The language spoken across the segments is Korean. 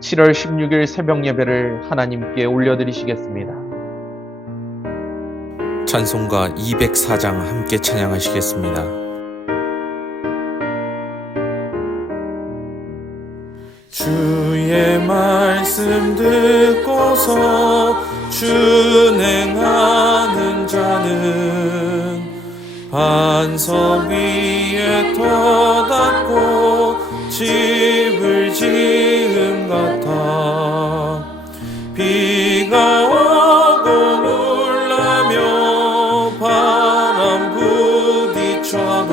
7월 16일 새벽 예배를 하나님께 올려드리시겠습니다. 찬송가 204장 함께 찬양하시겠습니다. 주의 말씀 듣고서 준행하는 자는 반석 위에 터닫고 집을 지음 같아. 비가 오고 울라며 바람 부딪혀도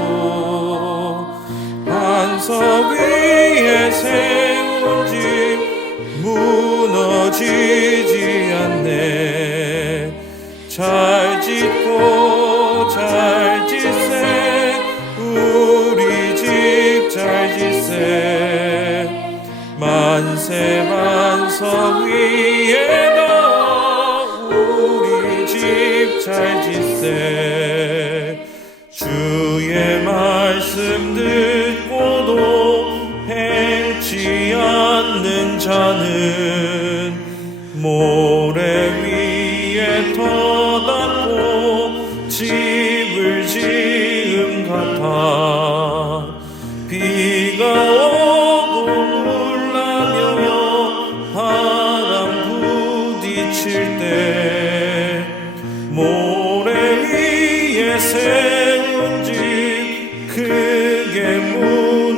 반석 위에 세운 집 무너지지 않네. 잘 짓고 잘 짓세 우리 집 잘 짓세. 만세 반석 위에다 우리 집 잘 짓세. 주의 말씀 듣고도 행치 않는 자는 모래 위에 터닫고 집을 지음 같아. 비가 오고 울라며 바람 부딪힐 때 모래 위에 세운 집 크게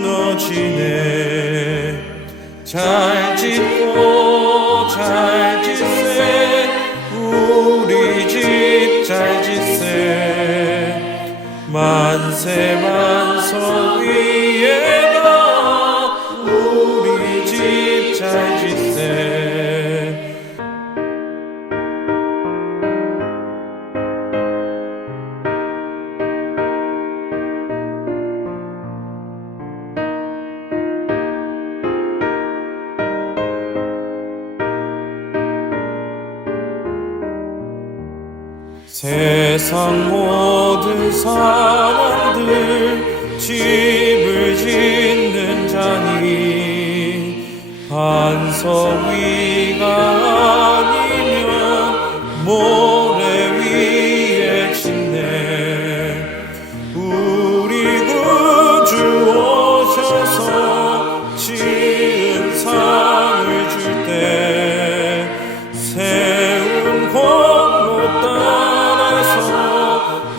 무너지네. 잘 짓고 잘 짓세 우리 집 잘 짓세. 만세 반석 위에다 우리 집 잘 짓세. 세상 모든 사람들 집을 짓는 자니 반석 위가 아니면 모래 위에 짓네. 우리 구주 오셔서 지은 상을 줄 때 세운 공로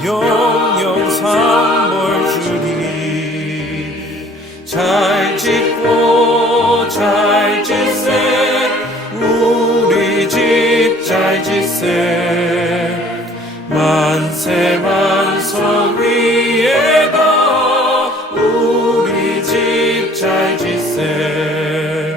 영영 상벌 주리. 잘 짓고 잘 짓세 우리 집 잘 짓세. 만세 반석 위에다 우리 집 잘 짓세.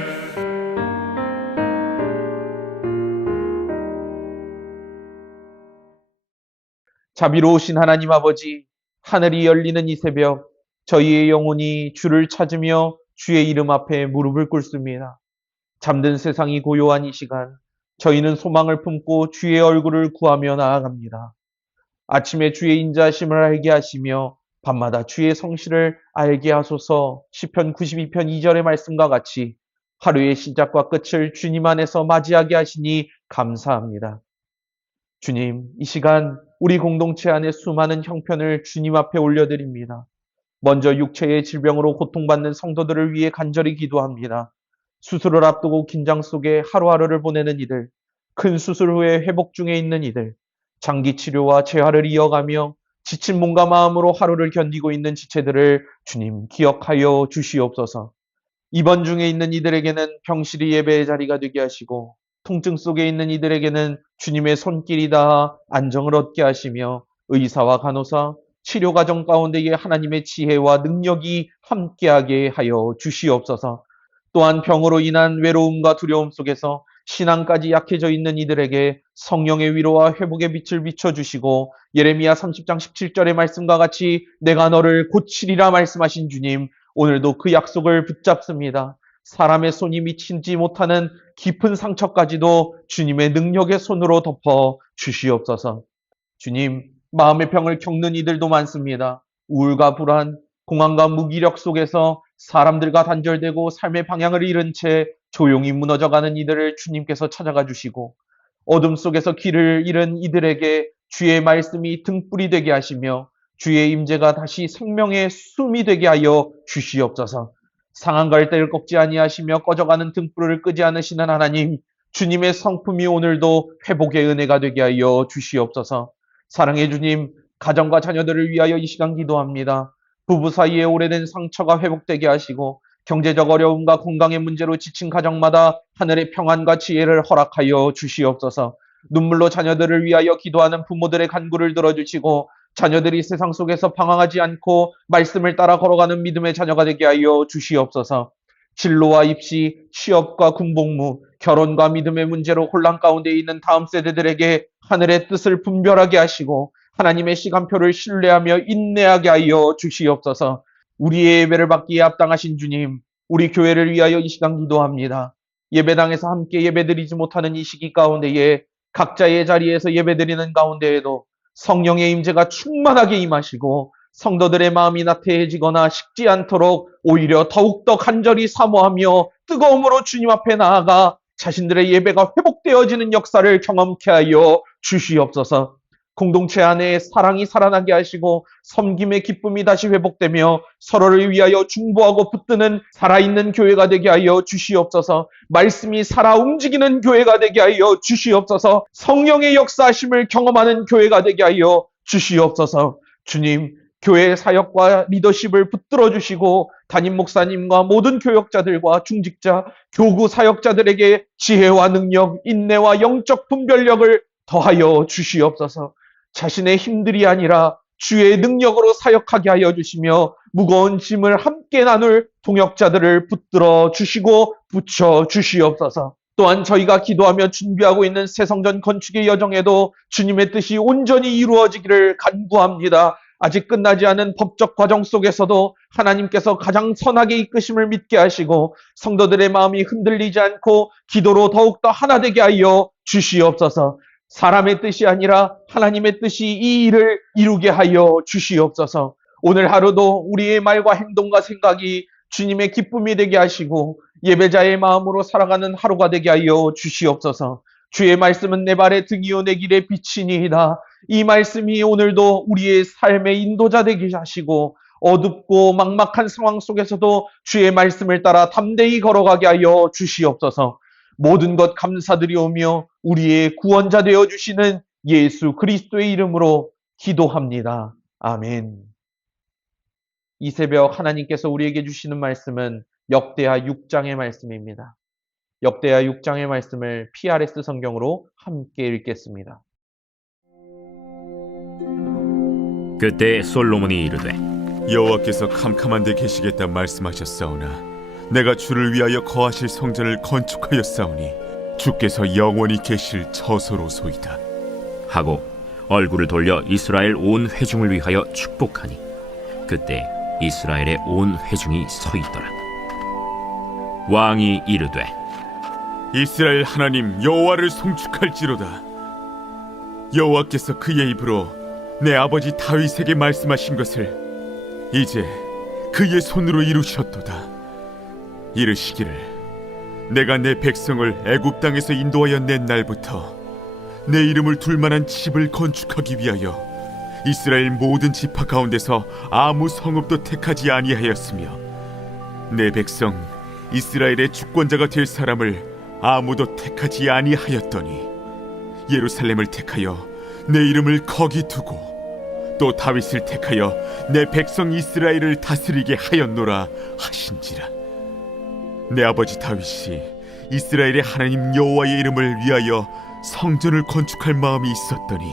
자비로우신 하나님 아버지, 하늘이 열리는 이 새벽 저희의 영혼이 주를 찾으며 주의 이름 앞에 무릎을 꿇습니다. 잠든 세상이 고요한 이 시간 저희는 소망을 품고 주의 얼굴을 구하며 나아갑니다. 아침에 주의 인자하심을 알게 하시며 밤마다 주의 성실을 알게 하소서. 시편 92편 2절의 말씀과 같이 하루의 시작과 끝을 주님 안에서 맞이하게 하시니 감사합니다. 주님, 이 시간 우리 공동체 안에 수많은 형편을 주님 앞에 올려드립니다. 먼저 육체의 질병으로 고통받는 성도들을 위해 간절히 기도합니다. 수술을 앞두고 긴장 속에 하루하루를 보내는 이들, 큰 수술 후에 회복 중에 있는 이들, 장기 치료와 재활을 이어가며 지친 몸과 마음으로 하루를 견디고 있는 지체들을 주님 기억하여 주시옵소서. 입원 중에 있는 이들에게는 병실이 예배의 자리가 되게 하시고 통증 속에 있는 이들에게는 주님의 손길이 닿아 안정을 얻게 하시며 의사와 간호사, 치료 과정 가운데에 하나님의 지혜와 능력이 함께하게 하여 주시옵소서. 또한 병으로 인한 외로움과 두려움 속에서 신앙까지 약해져 있는 이들에게 성령의 위로와 회복의 빛을 비춰주시고 예레미야 30장 17절의 말씀과 같이 내가 너를 고치리라 말씀하신 주님, 오늘도 그 약속을 붙잡습니다. 사람의 손이 미치지 못하는 깊은 상처까지도 주님의 능력의 손으로 덮어 주시옵소서. 주님, 마음의 병을 겪는 이들도 많습니다. 우울과 불안, 공황과 무기력 속에서 사람들과 단절되고 삶의 방향을 잃은 채 조용히 무너져가는 이들을 주님께서 찾아가 주시고 어둠 속에서 길을 잃은 이들에게 주의 말씀이 등불이 되게 하시며 주의 임재가 다시 생명의 숨이 되게 하여 주시옵소서. 상한 갈대를 꺾지 아니하시며 꺼져가는 등불을 끄지 않으시는 하나님, 주님의 성품이 오늘도 회복의 은혜가 되게 하여 주시옵소서. 사랑의 주님, 가정과 자녀들을 위하여 이 시간 기도합니다. 부부 사이에 오래된 상처가 회복되게 하시고 경제적 어려움과 건강의 문제로 지친 가정마다 하늘의 평안과 지혜를 허락하여 주시옵소서. 눈물로 자녀들을 위하여 기도하는 부모들의 간구를 들어주시고 자녀들이 세상 속에서 방황하지 않고 말씀을 따라 걸어가는 믿음의 자녀가 되게 하여 주시옵소서. 진로와 입시, 취업과 군복무, 결혼과 믿음의 문제로 혼란 가운데 있는 다음 세대들에게 하늘의 뜻을 분별하게 하시고 하나님의 시간표를 신뢰하며 인내하게 하여 주시옵소서. 우리의 예배를 받기에 합당하신 주님, 우리 교회를 위하여 이 시간 기도합니다. 예배당에서 함께 예배드리지 못하는 이 시기 가운데에 각자의 자리에서 예배드리는 가운데에도 성령의 임재가 충만하게 임하시고 성도들의 마음이 나태해지거나 식지 않도록 오히려 더욱더 간절히 사모하며 뜨거움으로 주님 앞에 나아가 자신들의 예배가 회복되어지는 역사를 경험케 하여 주시옵소서. 공동체 안에 사랑이 살아나게 하시고 섬김의 기쁨이 다시 회복되며 서로를 위하여 중보하고 붙드는 살아있는 교회가 되게 하여 주시옵소서. 말씀이 살아 움직이는 교회가 되게 하여 주시옵소서. 성령의 역사하심을 경험하는 교회가 되게 하여 주시옵소서. 주님, 교회의 사역과 리더십을 붙들어 주시고 담임 목사님과 모든 교역자들과 중직자, 교구 사역자들에게 지혜와 능력, 인내와 영적 분별력을 더하여 주시옵소서. 자신의 힘들이 아니라 주의 능력으로 사역하게 하여 주시며 무거운 짐을 함께 나눌 동역자들을 붙들어 주시고 붙여 주시옵소서. 또한 저희가 기도하며 준비하고 있는 새성전 건축의 여정에도 주님의 뜻이 온전히 이루어지기를 간구합니다. 아직 끝나지 않은 법적 과정 속에서도 하나님께서 가장 선하게 이끄심을 믿게 하시고 성도들의 마음이 흔들리지 않고 기도로 더욱더 하나 되게 하여 주시옵소서. 사람의 뜻이 아니라 하나님의 뜻이 이 일을 이루게 하여 주시옵소서. 오늘 하루도 우리의 말과 행동과 생각이 주님의 기쁨이 되게 하시고 예배자의 마음으로 살아가는 하루가 되게 하여 주시옵소서. 주의 말씀은 내 발의 등이요 내 길의 빛이니이다. 이 말씀이 오늘도 우리의 삶의 인도자 되게 하시고 어둡고 막막한 상황 속에서도 주의 말씀을 따라 담대히 걸어가게 하여 주시옵소서. 모든 것 감사드리오며 우리의 구원자 되어주시는 예수 그리스도의 이름으로 기도합니다. 아멘. 이 새벽 하나님께서 우리에게 주시는 말씀은 역대하 6장의 말씀입니다. 역대하 6장의 말씀을 PRS 성경으로 함께 읽겠습니다. 그때 솔로몬이 이르되 여호와께서 캄캄한 데 계시겠다 말씀하셨사오나 내가 주를 위하여 거하실 성전을 건축하였사오니 주께서 영원히 계실 처소로소이다 하고 얼굴을 돌려 이스라엘 온 회중을 위하여 축복하니 그때 이스라엘의 온 회중이 서 있더라. 왕이 이르되 이스라엘 하나님 여호와를 송축할지로다. 여호와께서 그의 입으로 내 아버지 다윗에게 말씀하신 것을 이제 그의 손으로 이루셨도다. 이르시기를 내가 내 백성을 애굽 땅에서 인도하여 낸 날부터 내 이름을 둘 만한 집을 건축하기 위하여 이스라엘 모든 지파 가운데서 아무 성읍도 택하지 아니하였으며 내 백성 이스라엘의 주권자가 될 사람을 아무도 택하지 아니하였더니 예루살렘을 택하여 내 이름을 거기 두고 또 다윗을 택하여 내 백성 이스라엘을 다스리게 하였노라 하신지라. 내 아버지 다윗이 이스라엘의 하나님 여호와의 이름을 위하여 성전을 건축할 마음이 있었더니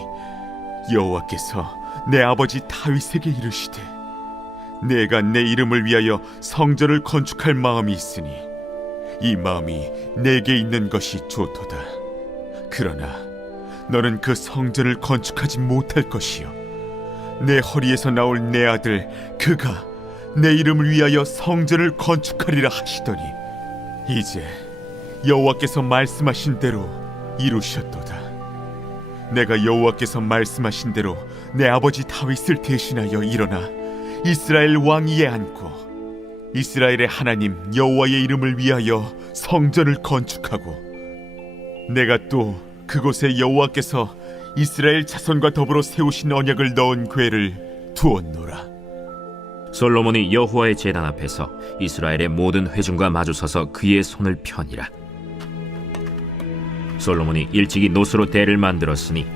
여호와께서 내 아버지 다윗에게 이르시되 내가 내 이름을 위하여 성전을 건축할 마음이 있으니 이 마음이 내게 있는 것이 좋도다. 그러나 너는 그 성전을 건축하지 못할 것이요 내 허리에서 나올 내 아들 그가 내 이름을 위하여 성전을 건축하리라 하시더니 이제 여호와께서 말씀하신 대로 이루셨도다. 내가 여호와께서 말씀하신 대로 내 아버지 다윗을 대신하여 일어나 이스라엘 왕위에 앉고 이스라엘의 하나님 여호와의 이름을 위하여 성전을 건축하고 내가 또 그곳에 여호와께서 이스라엘 자손과 더불어 세우신 언약을 넣은 궤를 두었노라. 솔로몬이 여호와의 제단 앞에서 이스라엘의 모든 회중과 마주서서 그의 손을 펴니라. 솔로몬이 일찍이 노스로 대를 만들었으니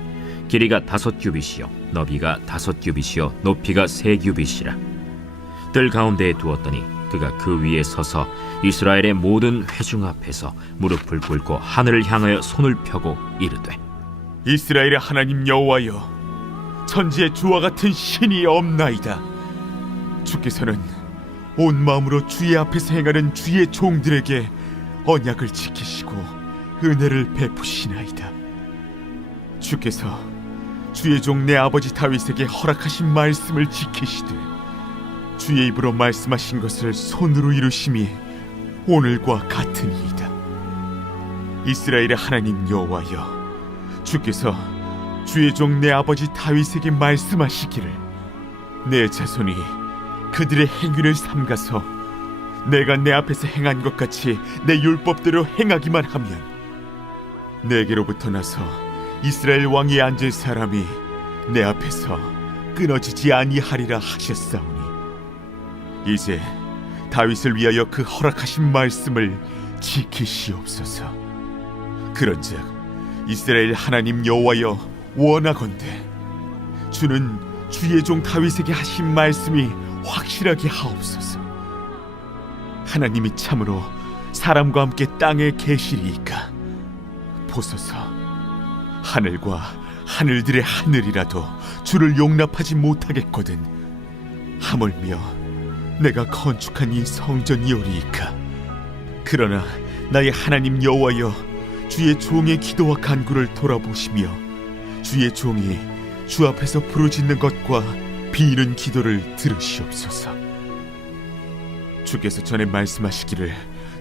길이가 5규빗이요 너비가 5규빗이요 높이가 3규빗이라. 뜰 가운데에 두었더니 그가 그 위에 서서 이스라엘의 모든 회중 앞에서 무릎을 꿇고 하늘을 향하여 손을 펴고 이르되, 이스라엘의 하나님 여호와여, 천지에 주와 같은 신이 없나이다. 주께서는 온 마음으로 주의 앞에서 행하는 주의 종들에게 언약을 지키시고 은혜를 베푸시나이다. 주께서 주의 종 내 아버지 다윗에게 허락하신 말씀을 지키시되 주의 입으로 말씀하신 것을 손으로 이루심이 오늘과 같으니이다. 이스라엘의 하나님 여호와여, 주께서 주의 종 내 아버지 다윗에게 말씀하시기를 내 자손이 그들의 행위를 삼가서 내가 내 앞에서 행한 것 같이 내 율법대로 행하기만 하면 내게로부터 나서 이스라엘 왕위에 앉을 사람이 내 앞에서 끊어지지 아니하리라 하셨사오니 이제 다윗을 위하여 그 허락하신 말씀을 지키시옵소서. 그런즉 이스라엘 하나님 여호와여, 원하건대 주는 주의 종 다윗에게 하신 말씀이 확실하게 하옵소서. 하나님이 참으로 사람과 함께 땅에 계시리이까 보소서. 하늘과 하늘들의 하늘이라도 주를 용납하지 못하겠거든 하물며 내가 건축한 이 성전이오리이까. 그러나 나의 하나님 여호와여, 주의 종의 기도와 간구를 돌아보시며 주의 종이 주 앞에서 부르짖는 것과 비는 기도를 들으시옵소서. 주께서 전에 말씀하시기를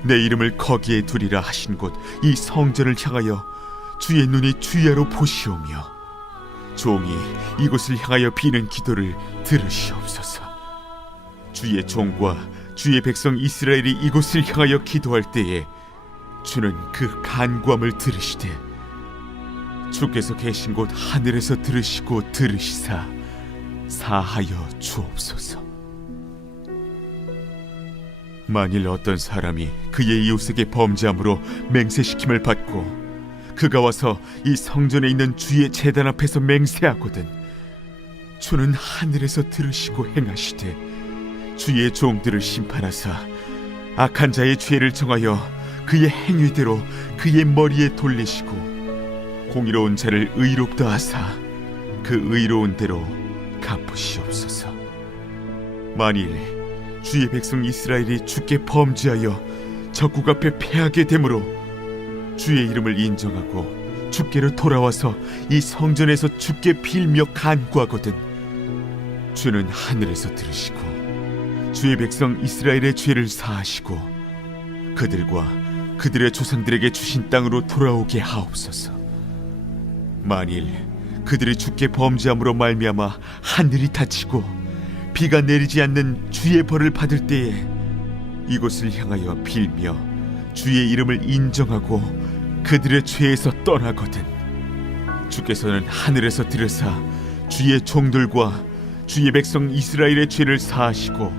내 이름을 거기에 두리라 하신 곳 이 성전을 향하여 주의 눈이 주야로 보시오며 종이 이곳을 향하여 비는 기도를 들으시옵소서. 주의 종과 주의 백성 이스라엘이 이곳을 향하여 기도할 때에 주는 그 간구함을 들으시되 주께서 계신 곳 하늘에서 들으시고 들으시사 사하여 주옵소서. 만일 어떤 사람이 그의 이웃에게 범죄함으로 맹세시킴을 받고 그가 와서 이 성전에 있는 주의 제단 앞에서 맹세하거든 주는 하늘에서 들으시고 행하시되 주의 종들을 심판하사 악한 자의 죄를 정하여 그의 행위대로 그의 머리에 돌리시고 공의로운 자를 의롭다 하사 그 의로운 대로 갚으시옵소서. 만일 주의 백성 이스라엘이 주께 범죄하여 적국 앞에 패하게 되므로 주의 이름을 인정하고 주께로 돌아와서 이 성전에서 주께 빌며 간구하거든 주는 하늘에서 들으시고 주의 백성 이스라엘의 죄를 사하시고 그들과 그들의 조상들에게 주신 땅으로 돌아오게 하옵소서. 만일 그들이 주께 범죄함으로 말미암아 하늘이 닫히고 비가 내리지 않는 주의 벌을 받을 때에 이곳을 향하여 빌며 주의 이름을 인정하고 그들의 죄에서 떠나거든 주께서는 하늘에서 들으사 주의 종들과 주의 백성 이스라엘의 죄를 사하시고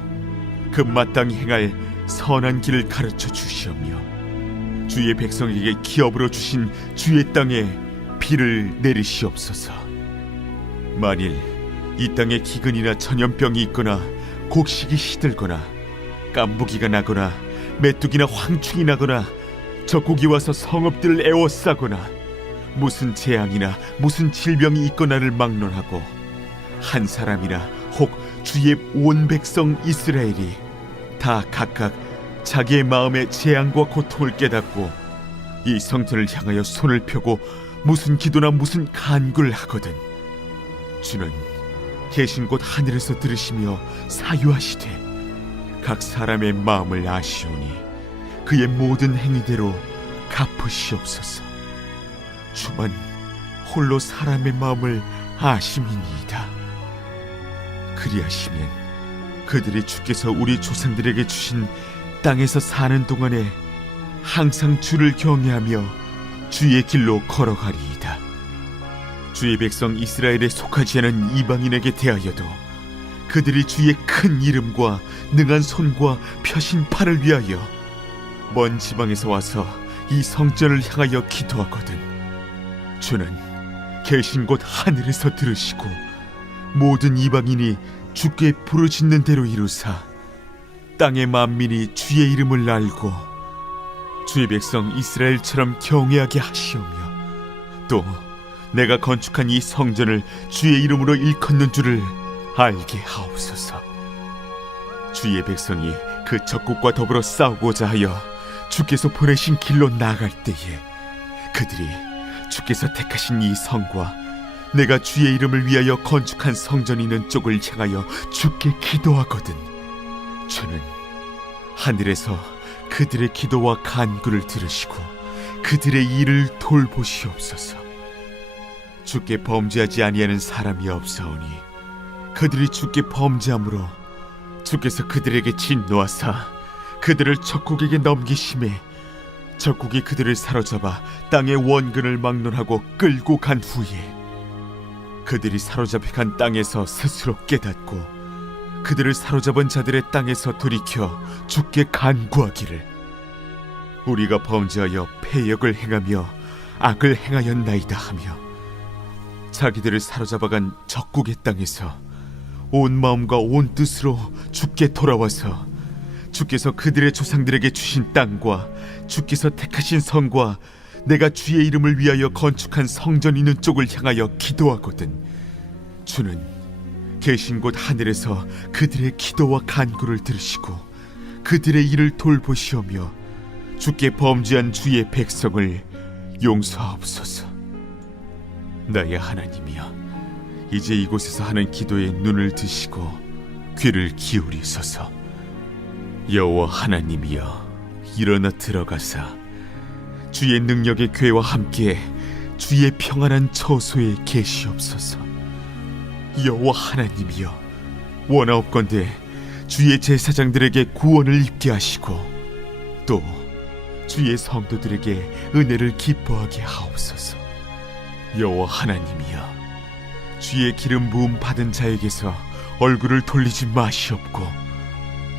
그 마땅히 행할 선한 길을 가르쳐 주시오며 주의 백성에게 기업으로 주신 주의 땅에 비를 내리시옵소서. 만일 이 땅에 기근이나 전염병이 있거나 곡식이 시들거나 깐부기가 나거나 메뚜기나 황충이 나거나 적국이 와서 성읍들을 에워싸거나 무슨 재앙이나 무슨 질병이 있거나를 막론하고 한 사람이나 혹 주의 온 백성 이스라엘이 다 각각 자기의 마음의 재앙과 고통을 깨닫고 이 성전을 향하여 손을 펴고 무슨 기도나 무슨 간구를 하거든 주는 계신 곳 하늘에서 들으시며 사유하시되 각 사람의 마음을 아시오니 그의 모든 행위대로 갚으시옵소서. 주만 홀로 사람의 마음을 아심이니이다. 그리하시면 그들이 주께서 우리 조상들에게 주신 땅에서 사는 동안에 항상 주를 경외하며 주의 길로 걸어가리이다. 주의 백성 이스라엘에 속하지 않은 이방인에게 대하여도 그들이 주의 큰 이름과 능한 손과 펴신 팔을 위하여 먼 지방에서 와서 이 성전을 향하여 기도하거든 주는 계신 곳 하늘에서 들으시고 모든 이방인이 주께 부르짖는 대로 이루사 땅의 만민이 주의 이름을 알고 주의 백성 이스라엘처럼 경외하게 하시오며 또 내가 건축한 이 성전을 주의 이름으로 일컫는 줄을 알게 하옵소서. 주의 백성이 그 적국과 더불어 싸우고자 하여 주께서 보내신 길로 나아갈 때에 그들이 주께서 택하신 이 성과 내가 주의 이름을 위하여 건축한 성전이 있는 쪽을 향하여 주께 기도하거든 주는 하늘에서 그들의 기도와 간구를 들으시고 그들의 일을 돌보시옵소서. 주께 범죄하지 아니하는 사람이 없사오니 그들이 주께 범죄함으로 주께서 그들에게 진노하사 그들을 적국에게 넘기심에 적국이 그들을 사로잡아 땅의 원근을 막론하고 끌고 간 후에 그들이 사로잡혀 간 땅에서 스스로 깨닫고 그들을 사로잡은 자들의 땅에서 돌이켜 주께 간구하기를 우리가 범죄하여 패역을 행하며 악을 행하였나이다 하며 자기들을 사로잡아간 적국의 땅에서 온 마음과 온 뜻으로 주께 돌아와서 주께서 그들의 조상들에게 주신 땅과 주께서 택하신 성과 내가 주의 이름을 위하여 건축한 성전 있는 쪽을 향하여 기도하거든 주는 계신 곳 하늘에서 그들의 기도와 간구를 들으시고 그들의 일을 돌보시오며 주께 범죄한 주의 백성을 용서하옵소서. 나의 하나님이여 이제 이곳에서 하는 기도에 눈을 드시고 귀를 기울이소서. 여호와 하나님이여 일어나 들어가사 주의 능력의 궤와 함께 주의 평안한 처소에 계시옵소서. 여호와 하나님이여 원하옵건대 주의 제사장들에게 구원을 입게 하시고 또 주의 성도들에게 은혜를 기뻐하게 하옵소서. 여호와 하나님이여 주의 기름 부음 받은 자에게서 얼굴을 돌리지 마시옵고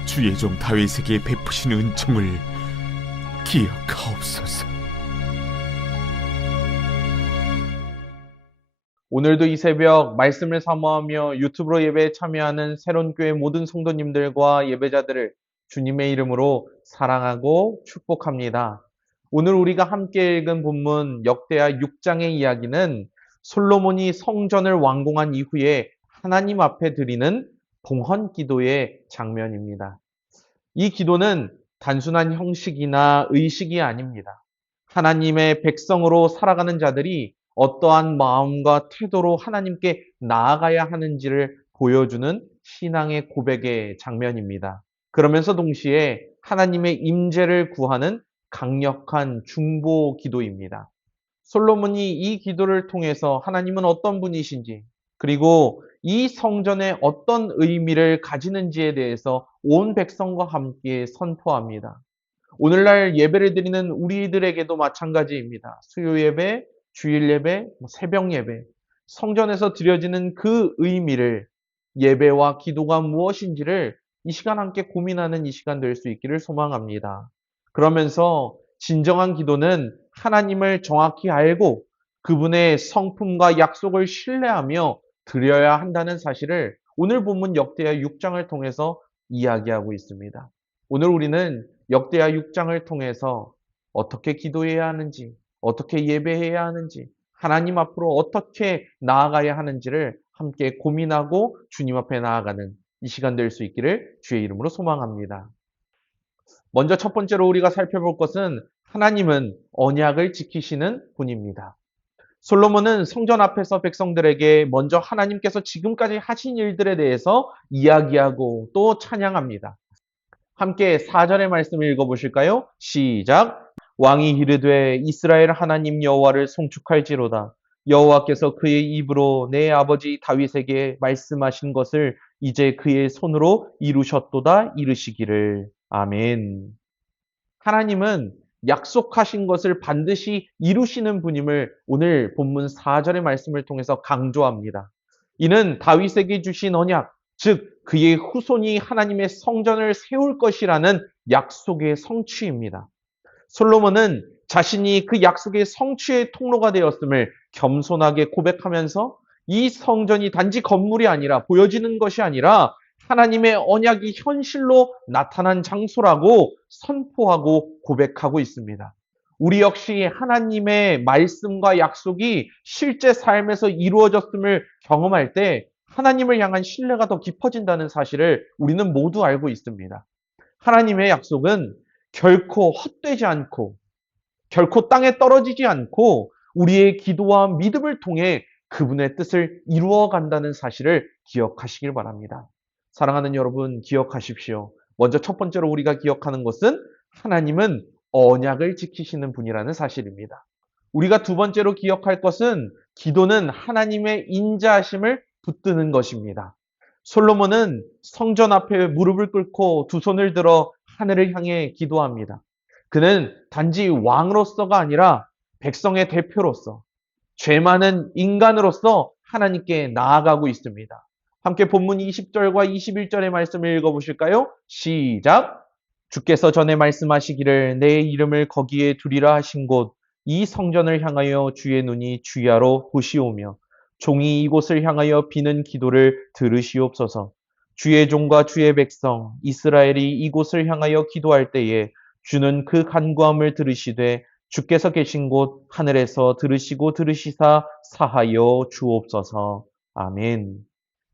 주의 종 다윗에게 베푸신 은총을 기억하옵소서. 오늘도 이 새벽 말씀을 사모하며 유튜브로 예배에 참여하는 새로운교회 모든 성도님들과 예배자들을 주님의 이름으로 사랑하고 축복합니다. 오늘 우리가 함께 읽은 본문 역대하 6장의 이야기는 솔로몬이 성전을 완공한 이후에 하나님 앞에 드리는 봉헌 기도의 장면입니다. 이 기도는 단순한 형식이나 의식이 아닙니다. 하나님의 백성으로 살아가는 자들이 어떠한 마음과 태도로 하나님께 나아가야 하는지를 보여주는 신앙의 고백의 장면입니다. 그러면서 동시에 하나님의 임재를 구하는 강력한 중보 기도입니다. 솔로몬이 이 기도를 통해서 하나님은 어떤 분이신지 그리고 이 성전에 어떤 의미를 가지는지에 대해서 온 백성과 함께 선포합니다. 오늘날 예배를 드리는 우리들에게도 마찬가지입니다. 수요 예배, 주일 예배, 새벽 예배, 성전에서 드려지는 그 의미를 예배와 기도가 무엇인지를 이 시간 함께 고민하는 이 시간 될 수 있기를 소망합니다. 그러면서 진정한 기도는 하나님을 정확히 알고 그분의 성품과 약속을 신뢰하며 드려야 한다는 사실을 오늘 본문 역대하 6장을 통해서 이야기하고 있습니다. 오늘 우리는 역대하 6장을 통해서 어떻게 기도해야 하는지, 어떻게 예배해야 하는지, 하나님 앞으로 어떻게 나아가야 하는지를 함께 고민하고 주님 앞에 나아가는 이 시간 될 수 있기를 주의 이름으로 소망합니다. 먼저 첫 번째로 우리가 살펴볼 것은 하나님은 언약을 지키시는 분입니다. 솔로몬은 성전 앞에서 백성들에게 먼저 하나님께서 지금까지 하신 일들에 대해서 이야기하고 또 찬양합니다. 함께 4절의 말씀을 읽어보실까요? 시작! 왕이 이르되 이스라엘 하나님 여호와를 송축할지로다. 여호와께서 그의 입으로 내 아버지 다윗에게 말씀하신 것을 이제 그의 손으로 이루셨도다 이르시기를. 아멘. 하나님은 약속하신 것을 반드시 이루시는 분임을 오늘 본문 4절의 말씀을 통해서 강조합니다. 이는 다윗에게 주신 언약, 즉 그의 후손이 하나님의 성전을 세울 것이라는 약속의 성취입니다. 솔로몬은 자신이 그 약속의 성취의 통로가 되었음을 겸손하게 고백하면서 이 성전이 단지 건물이 아니라, 보여지는 것이 아니라 하나님의 언약이 현실로 나타난 장소라고 선포하고 고백하고 있습니다. 우리 역시 하나님의 말씀과 약속이 실제 삶에서 이루어졌음을 경험할 때 하나님을 향한 신뢰가 더 깊어진다는 사실을 우리는 모두 알고 있습니다. 하나님의 약속은 결코 헛되지 않고 결코 땅에 떨어지지 않고 우리의 기도와 믿음을 통해 그분의 뜻을 이루어 간다는 사실을 기억하시길 바랍니다. 사랑하는 여러분, 기억하십시오. 먼저 첫 번째로 우리가 기억하는 것은 하나님은 언약을 지키시는 분이라는 사실입니다. 우리가 두 번째로 기억할 것은 기도는 하나님의 인자하심을 붙드는 것입니다. 솔로몬은 성전 앞에 무릎을 꿇고 두 손을 들어 하늘을 향해 기도합니다. 그는 단지 왕으로서가 아니라 백성의 대표로서, 죄 많은 인간으로서 하나님께 나아가고 있습니다. 함께 본문 20절과 21절의 말씀을 읽어보실까요? 시작! 주께서 전에 말씀하시기를 내 이름을 거기에 두리라 하신 곳 이 성전을 향하여 주의 눈이 주야로 보시오며 종이 이곳을 향하여 비는 기도를 들으시옵소서. 주의 종과 주의 백성 이스라엘이 이곳을 향하여 기도할 때에 주는 그 간구함을 들으시되 주께서 계신 곳 하늘에서 들으시고 들으시사 사하여 주옵소서. 아멘.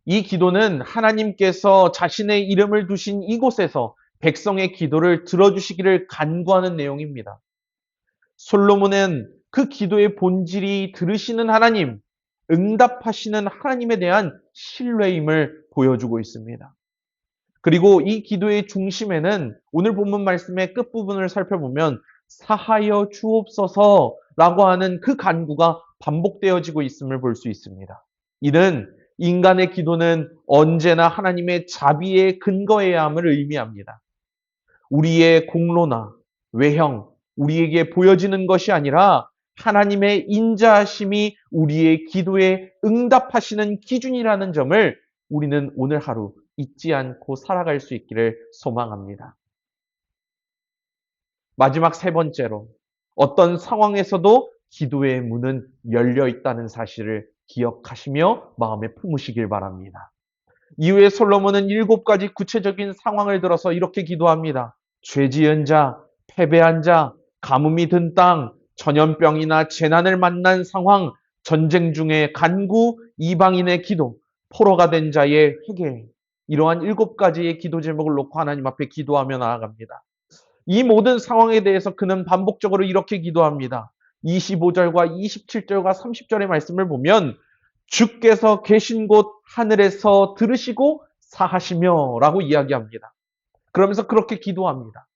이 기도는 하나님께서 자신의 이름을 두신 이곳에서 백성의 기도를 들어주시기를 간구하는 내용입니다. 솔로몬은 그 기도의 본질이 들으시는 하나님, 응답하시는 하나님에 대한 신뢰임을 보여주고 있습니다. 그리고 이 기도의 중심에는 오늘 본문 말씀의 끝부분을 살펴보면 사하여 주옵소서라고 하는 그 간구가 반복되어지고 있음을 볼 수 있습니다. 이는 인간의 기도는 언제나 하나님의 자비에 근거해야 함을 의미합니다. 우리의 공로나 외형, 우리에게 보여지는 것이 아니라 하나님의 인자하심이 우리의 기도에 응답하시는 기준이라는 점을 우리는 오늘 하루 잊지 않고 살아갈 수 있기를 소망합니다. 마지막 세 번째로, 어떤 상황에서도 기도의 문은 열려 있다는 사실을 기억하시며 마음에 품으시길 바랍니다. 이후에 솔로몬은 7가지 구체적인 상황을 들어서 이렇게 기도합니다. 죄 지은 자, 패배한 자, 가뭄이 든 땅, 전염병이나 재난을 만난 상황, 전쟁 중에 간구, 이방인의 기도, 포로가 된 자의 회개, 이러한 7가지의 기도 제목을 놓고 하나님 앞에 기도하며 나아갑니다. 이 모든 상황에 대해서 그는 반복적으로 이렇게 기도합니다. 25절과 27절과 30절의 말씀을 보면 주께서 계신 곳 하늘에서 들으시고 사하시며 라고 이야기합니다. 그러면서 그렇게 기도합니다.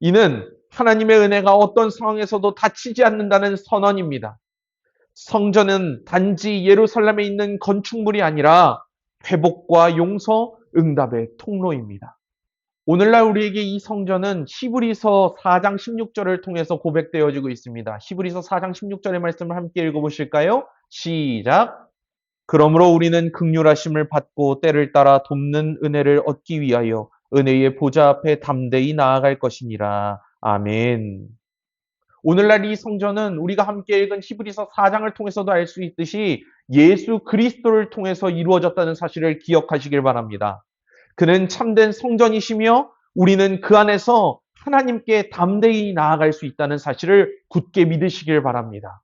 이는 하나님의 은혜가 어떤 상황에서도 닫히지 않는다는 선언입니다. 성전은 단지 예루살렘에 있는 건축물이 아니라 회복과 용서, 응답의 통로입니다. 오늘날 우리에게 이 성전은 히브리서 4장 16절을 통해서 고백되어지고 있습니다. 히브리서 4장 16절의 말씀을 함께 읽어보실까요? 시작! 그러므로 우리는 긍휼하심을 받고 때를 따라 돕는 은혜를 얻기 위하여 은혜의 보좌 앞에 담대히 나아갈 것이니라. 아멘. 오늘날 이 성전은 우리가 함께 읽은 히브리서 4장을 통해서도 알 수 있듯이 예수 그리스도를 통해서 이루어졌다는 사실을 기억하시길 바랍니다. 그는 참된 성전이시며 우리는 그 안에서 하나님께 담대히 나아갈 수 있다는 사실을 굳게 믿으시길 바랍니다.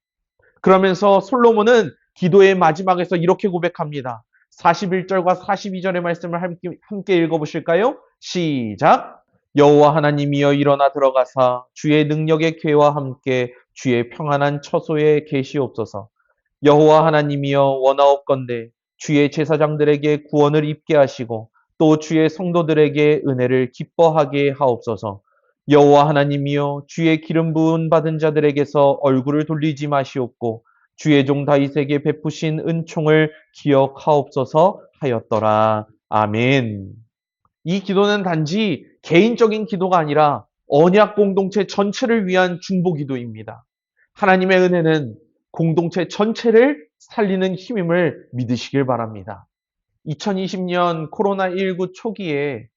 그러면서 솔로몬은 기도의 마지막에서 이렇게 고백합니다. 41절과 42절의 말씀을 함께 읽어보실까요? 시작! 여호와 하나님이여 일어나 들어가사 주의 능력의 궤와 함께 주의 평안한 처소에 계시옵소서. 여호와 하나님이여 원하옵건대 주의 제사장들에게 구원을 입게 하시고 또 주의 성도들에게 은혜를 기뻐하게 하옵소서. 여호와 하나님이여 주의 기름 부은 받은 자들에게서 얼굴을 돌리지 마시옵고 주의 종 다윗에게 베푸신 은총을 기억하옵소서 하였더라. 아멘. 이 기도는 단지 개인적인 기도가 아니라 언약 공동체 전체를 위한 중보 기도입니다. 하나님의 은혜는 공동체 전체를 살리는 힘임을 믿으시길 바랍니다. 2020년 코로나19 초기에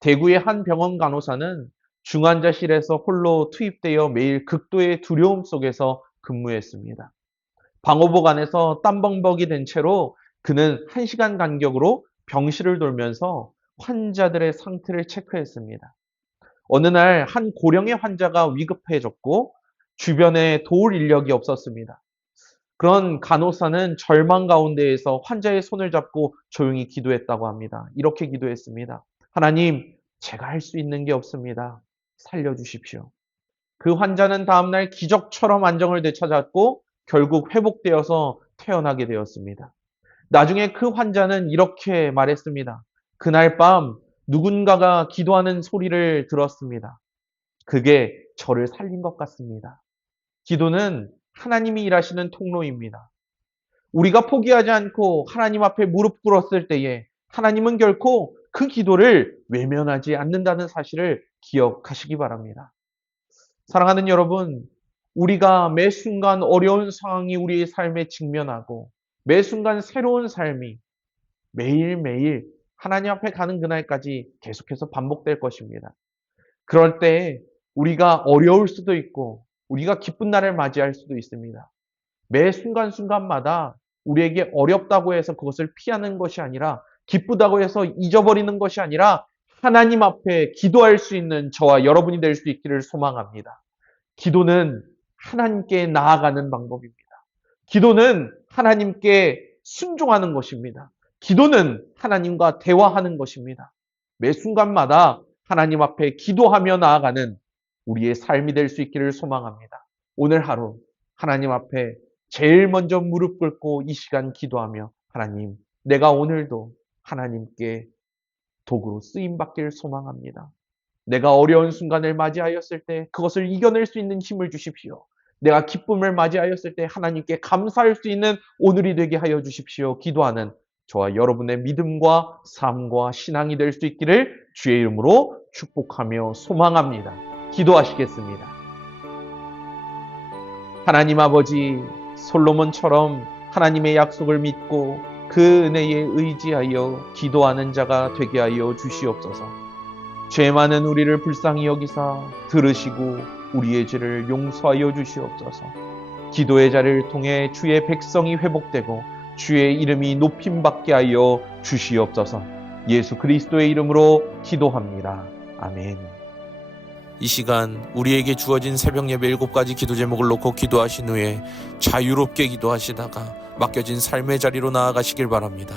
대구의 한 병원 간호사는 중환자실에서 홀로 투입되어 매일 극도의 두려움 속에서 근무했습니다. 방호복 안에서 땀벙벅이 된 채로 그는 1시간 간격으로 병실을 돌면서 환자들의 상태를 체크했습니다. 어느 날 한 고령의 환자가 위급해졌고 주변에 도울 인력이 없었습니다. 그런 간호사는 절망 가운데에서 환자의 손을 잡고 조용히 기도했다고 합니다. 이렇게 기도했습니다. 하나님, 제가 할 수 있는 게 없습니다. 살려주십시오. 그 환자는 다음날 기적처럼 안정을 되찾았고 결국 회복되어서 태어나게 되었습니다. 나중에 그 환자는 이렇게 말했습니다. 그날 밤 누군가가 기도하는 소리를 들었습니다. 그게 저를 살린 것 같습니다. 기도는 하나님이 일하시는 통로입니다. 우리가 포기하지 않고 하나님 앞에 무릎 꿇었을 때에 하나님은 결코 그 기도를 외면하지 않는다는 사실을 기억하시기 바랍니다. 사랑하는 여러분, 우리가 매 순간 어려운 상황이 우리의 삶에 직면하고 매 순간 새로운 삶이 매일매일 하나님 앞에 가는 그날까지 계속해서 반복될 것입니다. 그럴 때 우리가 어려울 수도 있고 우리가 기쁜 날을 맞이할 수도 있습니다. 매 순간순간마다 우리에게 어렵다고 해서 그것을 피하는 것이 아니라 기쁘다고 해서 잊어버리는 것이 아니라 하나님 앞에 기도할 수 있는 저와 여러분이 될 수 있기를 소망합니다. 기도는 하나님께 나아가는 방법입니다. 기도는 하나님께 순종하는 것입니다. 기도는 하나님과 대화하는 것입니다. 매 순간마다 하나님 앞에 기도하며 나아가는 우리의 삶이 될 수 있기를 소망합니다. 오늘 하루 하나님 앞에 제일 먼저 무릎 꿇고 이 시간 기도하며 하나님, 내가 오늘도 하나님께 도구로 쓰임받길 소망합니다. 내가 어려운 순간을 맞이하였을 때 그것을 이겨낼 수 있는 힘을 주십시오. 내가 기쁨을 맞이하였을 때 하나님께 감사할 수 있는 오늘이 되게 하여 주십시오. 기도하는 저와 여러분의 믿음과 삶과 신앙이 될 수 있기를 주의 이름으로 축복하며 소망합니다. 기도하시겠습니다. 하나님 아버지, 솔로몬처럼 하나님의 약속을 믿고 그 은혜에 의지하여 기도하는 자가 되게 하여 주시옵소서. 죄 많은 우리를 불쌍히 여기사 들으시고 우리의 죄를 용서하여 주시옵소서. 기도의 자리를 통해 주의 백성이 회복되고 주의 이름이 높임받게 하여 주시옵소서. 예수 그리스도의 이름으로 기도합니다. 아멘. 이 시간 우리에게 주어진 새벽 예배 7가지 기도 제목을 놓고 기도하신 후에 자유롭게 기도하시다가 맡겨진 삶의 자리로 나아가시길 바랍니다.